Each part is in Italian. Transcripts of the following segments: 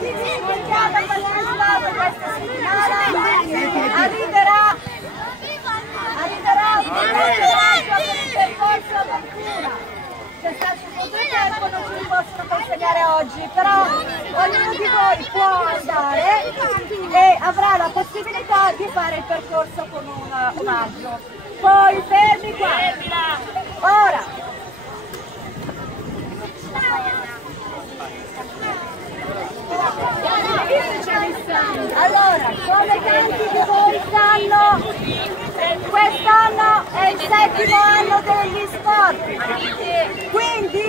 Chiara partecipato questa settimana arriverà un messaggio per il percorso avventura. C'è stato poco tempo, non ce li possono consegnare oggi, però ognuno di voi può andare e avrà la possibilità di fare il percorso con un omaggio. Poi fermi qua. Ora. Allora, come tanti di voi sanno, quest'anno è il 7° anno degli sport, quindi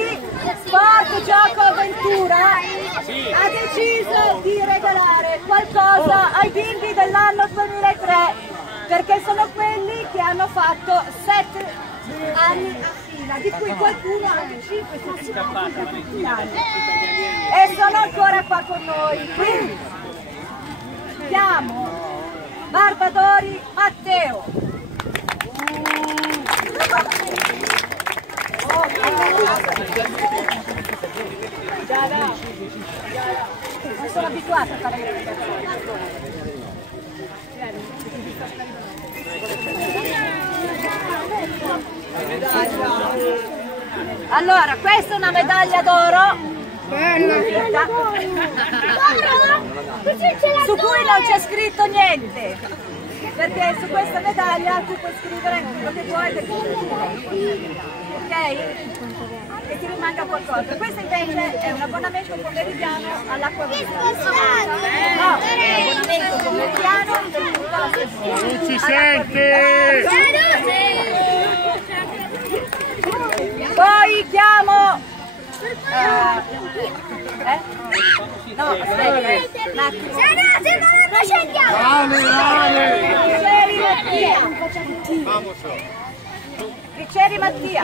Sport Gioco Avventura ha deciso di regalare qualcosa ai bimbi dell'anno 2003, perché sono quelli che hanno fatto 7 anni a fila, di cui qualcuno ha anche 5 anni e sono ancora qua con noi. Quindi chiamo Barbadori Matteo. Non sono abituata a fare le Allora, questa è una medaglia d'oro su cui non c'è scritto niente, perché su questa medaglia tu puoi scrivere quello che vuoi, ok? Che ti rimanga qualcosa. Questo invece è un abbonamento pomeridiano all'Acquavista. No, è un abbonamento pomeridiano per tutta la settimana. Non si sente! Poi chiamo... No, aspetta, un attimo. Riccieri Mattia.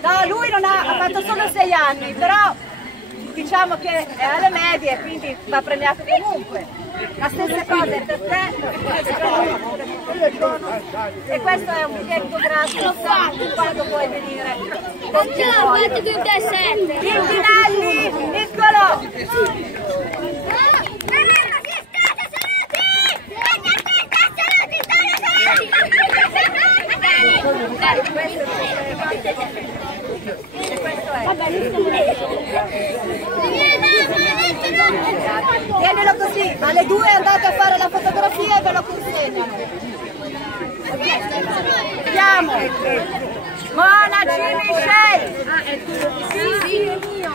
No, lui non ha fatto solo 6 anni, però diciamo che è alle medie, quindi va premiato comunque. La stessa cosa è per te, e questo è un biglietto gratis quando puoi venire. Tintinelli, Niccolò! Tienilo così, alle 2 andate a fare la fotografia e ve lo consegnano. Andiamo! Monaci Michelle! Sì, è mio!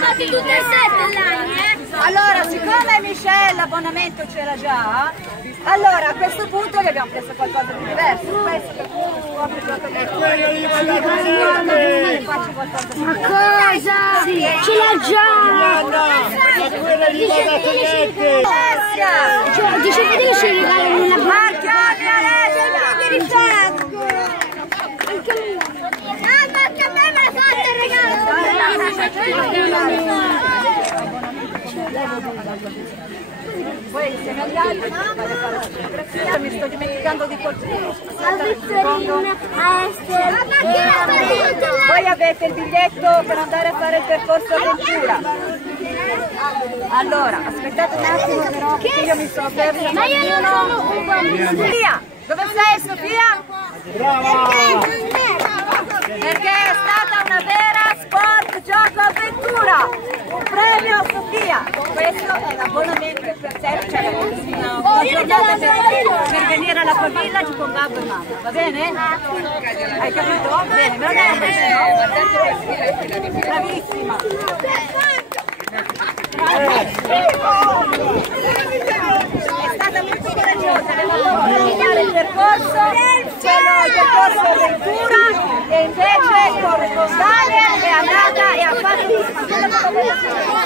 Fatti tutte e 7 l'anno, Allora, siccome Michelle l'abbonamento c'era già, allora a questo punto gli abbiamo preso qualcosa di diverso. Questo per cui scopri gioco di faccio qualcosa di diverso. Ma cosa? Sì. Ce l'ha già! Dice che ci regalano una Marchioni Alessia! Mamma, che a me me l'ha fatto il regalo! Poi insieme agli altri fare la fotografia, mi sto dimenticando di qualcuno. Voi avete il biglietto per andare a fare il percorso avventura. Allora, aspettate un attimo però, che io mi sono persa. Ma io non sono Sofia, dove sei Sofia? Perché è stata una vera Sport Gioco Avventura, un premio a Sofia. Questo è l'abbonamento per te, cioè una giornata per venire alla tua village con babbo e mamma, va bene? Hai capito? Bene, me lo dai no? Bravissima. È stata molto coraggiosa, aveva voluto iniziare il percorso avventura e invece con Dalia è andata e ha fatto tutto quello che doveva fare.